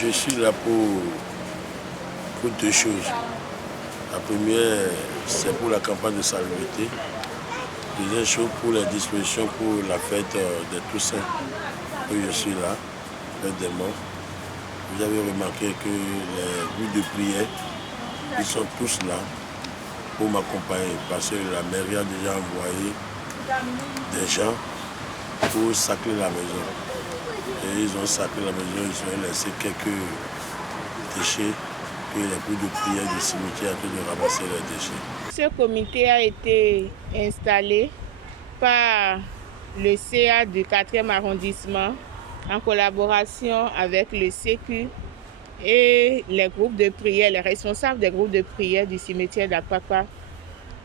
Je suis là pour deux choses. La première, c'est pour la campagne de salubrité. Deuxième chose, pour les dispositions pour la fête des Toussaint. Je suis là, fête des morts. Vous avez remarqué que les groupes de prière, ils sont tous là pour m'accompagner parce que la mairie a déjà envoyé des gens pour sacrer la maison. Et ils ont sacré la maison, ils ont laissé quelques déchets que les groupes de prière du cimetière ont de ramasser les déchets. Ce comité a été installé par le CA du 4e arrondissement en collaboration avec le Sécu et les groupes de prière, les responsables des groupes de prière du cimetière d'Apapa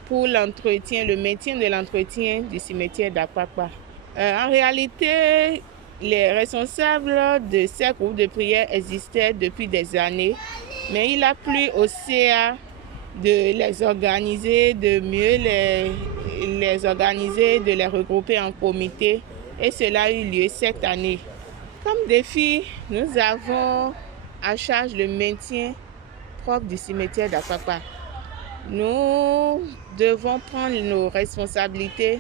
pour l'entretien, le maintien de l'entretien du cimetière d'Apapa. En réalité, les responsables de ces groupes de prière existaient depuis des années, mais il a plu au CA de les organiser, de mieux les organiser, de les regrouper en comité. Et cela a eu lieu cette année. Comme défi, nous avons à charge le maintien propre du cimetière d'Apapa. Nous devons prendre nos responsabilités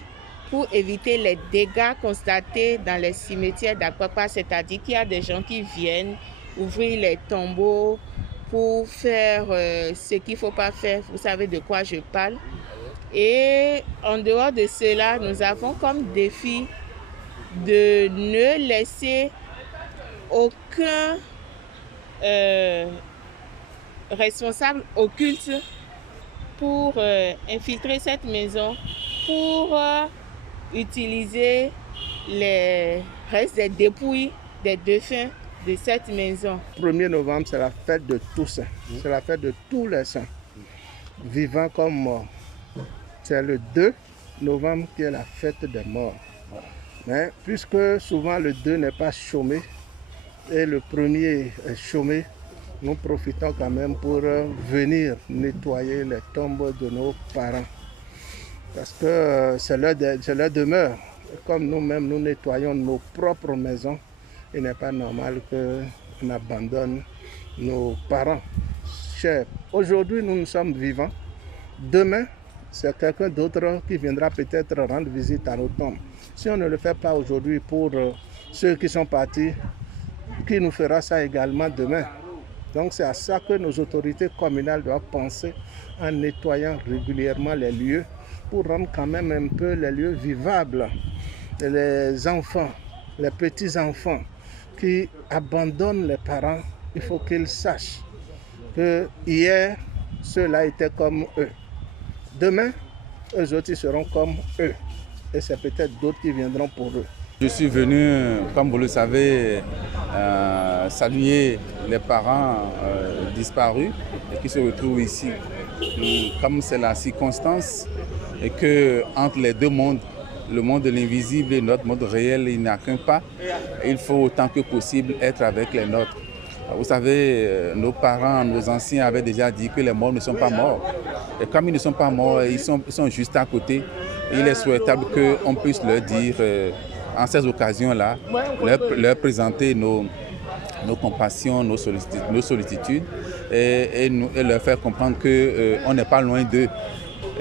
pour éviter les dégâts constatés dans les cimetières d'Apapa, c'est-à-dire qu'il y a des gens qui viennent ouvrir les tombeaux pour faire ce qu'il ne faut pas faire. Vous savez de quoi je parle. Et en dehors de cela, nous avons comme défi de ne laisser aucun responsable occulte pour infiltrer cette maison, pour utiliser les restes des dépouilles des défunts de cette maison. Le 1er novembre, c'est la fête de Toussaint. C'est la fête de tous les saints, vivants comme morts. C'est le 2 novembre qui est la fête des morts. Mais puisque souvent le 2 n'est pas chômé et le 1er est chômé, nous profitons quand même pour venir nettoyer les tombes de nos parents. Parce que c'est leur demeure. Comme nous-mêmes, nous nettoyons nos propres maisons, il n'est pas normal qu'on abandonne nos parents chers. Aujourd'hui, nous sommes vivants. Demain, c'est quelqu'un d'autre qui viendra peut-être rendre visite à nos tombes. Si on ne le fait pas aujourd'hui pour ceux qui sont partis, qui nous fera ça également demain? Donc c'est à ça que nos autorités communales doivent penser en nettoyant régulièrement les lieux pour rendre quand même un peu les lieux vivables. Et les enfants, les petits-enfants qui abandonnent les parents, il faut qu'ils sachent que hier, ceux-là étaient comme eux. Demain, eux autres seront comme eux. Et c'est peut-être d'autres qui viendront pour eux. Je suis venu, comme vous le savez, saluer les parents disparus et qui se retrouvent ici. Comme c'est la circonstance et que entre les deux mondes, le monde de l'invisible et notre monde réel, il n'y a qu'un pas. Il faut autant que possible être avec les nôtres. Vous savez, nos parents, nos anciens avaient déjà dit que les morts ne sont pas morts. Et comme ils ne sont pas morts, ils sont juste à côté. Et il est souhaitable qu'on puisse leur dire, en ces occasions-là, leur présenter nos compassions, nos sollicitudes et leur faire comprendre qu'on n'est pas loin d'eux.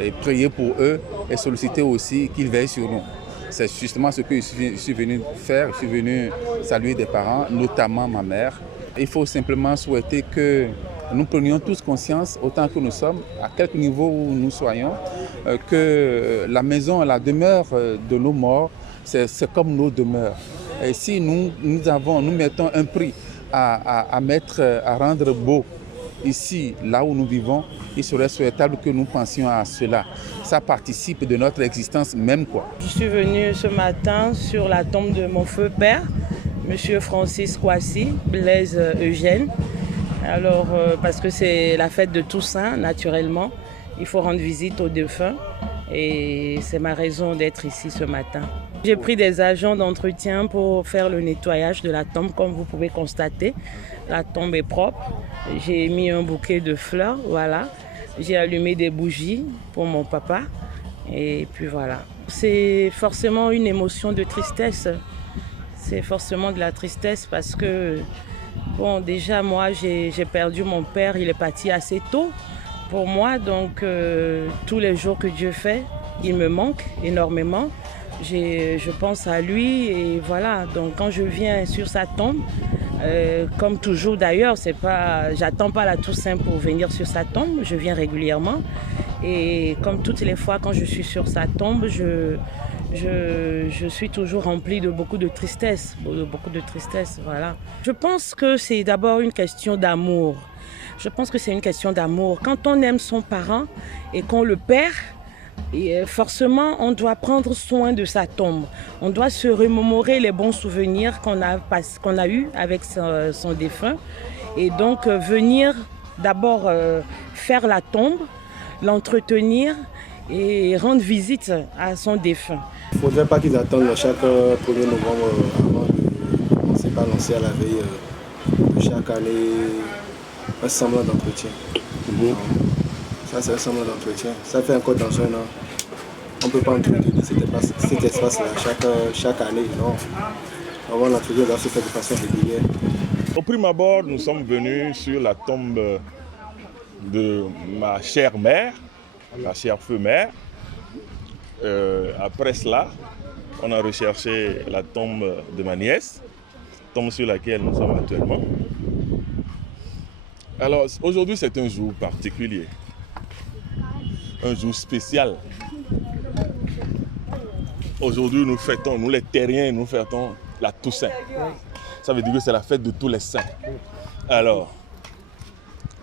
Et prier pour eux et solliciter aussi qu'ils veillent sur nous. C'est justement ce que je suis venu faire. Je suis venu saluer des parents, notamment ma mère. Il faut simplement souhaiter que nous prenions tous conscience, autant que nous sommes, à quelque niveau où nous soyons, que la maison, la demeure de nos morts, c'est comme nos demeures. Et si nous mettons un prix à rendre beau ici, là où nous vivons, il serait souhaitable que nous pensions à cela. Ça participe de notre existence même, quoi. Je suis venue ce matin sur la tombe de mon feu père, M. Francis Kouassi, Blaise Eugène. Alors, parce que c'est la fête de Toussaint, naturellement, il faut rendre visite aux défunts et c'est ma raison d'être ici ce matin. J'ai pris des agents d'entretien pour faire le nettoyage de la tombe, comme vous pouvez constater. La tombe est propre. J'ai mis un bouquet de fleurs, voilà. J'ai allumé des bougies pour mon papa. Et puis voilà. C'est forcément une émotion de tristesse. C'est forcément de la tristesse parce que Bon, déjà, moi, j'ai perdu mon père, il est parti assez tôt pour moi. Donc, tous les jours que Dieu fait, il me manque énormément. Je pense à lui et voilà. Donc, quand je viens sur sa tombe, comme toujours d'ailleurs, j'attends pas la Toussaint pour venir sur sa tombe, je viens régulièrement. Et comme toutes les fois quand je suis sur sa tombe, je suis toujours remplie de beaucoup de tristesse, voilà. Je pense que c'est d'abord une question d'amour. Je pense que c'est une question d'amour. Quand on aime son parent et qu'on le perd, et forcément, on doit prendre soin de sa tombe. On doit se remémorer les bons souvenirs qu'on a eus avec son défunt. Et donc, venir d'abord faire la tombe, l'entretenir et rendre visite à son défunt. Il ne faudrait pas qu'ils attendent chaque 1er novembre avant de commencer par lancer à la veille de chaque année un semblant d'entretien. Ça, c'est un semblant d'entretien. Ça fait encore dans un an. On ne peut pas entretenir cet espace-là chaque année. Non. Avant, l'entretien doit se faire de façon régulière. Au prime abord, nous sommes venus sur la tombe de ma chère mère, ma chère feu mère. Après cela, on a recherché la tombe de ma nièce, tombe sur laquelle nous sommes actuellement. Alors, aujourd'hui, c'est un jour particulier, un jour spécial. Aujourd'hui, nous fêtons, nous les terriens, nous fêtons la Toussaint. Ça veut dire que c'est la fête de tous les saints. Alors,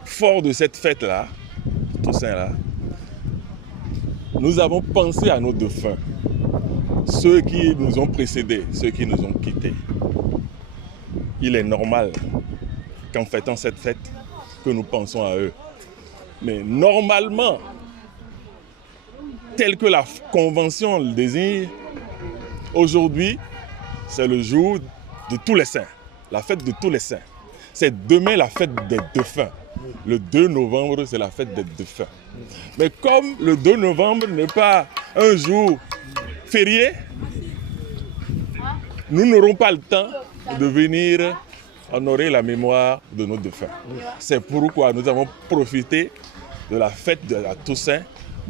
fort de cette fête-là, Toussaint-là, nous avons pensé à nos défunts, ceux qui nous ont précédés, ceux qui nous ont quittés. Il est normal qu'en fêtant cette fête, que nous pensons à eux. Mais normalement, tel que la Convention le désire, aujourd'hui, c'est le jour de tous les saints, la fête de tous les saints. C'est demain la fête des défunts. Le 2 novembre, c'est la fête des défunts. Mais comme le 2 novembre n'est pas un jour férié, nous n'aurons pas le temps de venir honorer la mémoire de nos défunts. C'est pourquoi nous avons profité de la fête de la Toussaint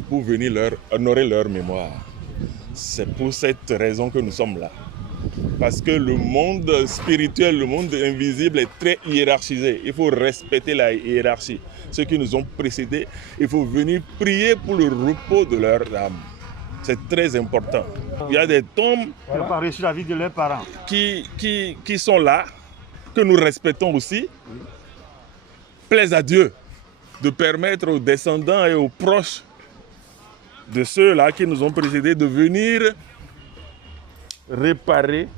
pour venir honorer leur mémoire. C'est pour cette raison que nous sommes là. Parce que le monde spirituel, le monde invisible est très hiérarchisé. Il faut respecter la hiérarchie. Ceux qui nous ont précédés, il faut venir prier pour le repos de leur âme. C'est très important. Il y a des tombes qui sont là, que nous respectons aussi. Plaise à Dieu de permettre aux descendants et aux proches de ceux-là qui nous ont précédés de venir réparer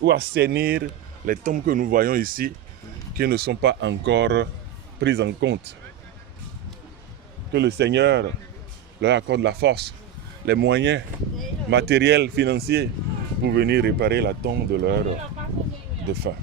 ou assainir les tombes que nous voyons ici, qui ne sont pas encore prises en compte. Que le Seigneur leur accorde la force, les moyens matériels, financiers, pour venir réparer la tombe de leurs défunts.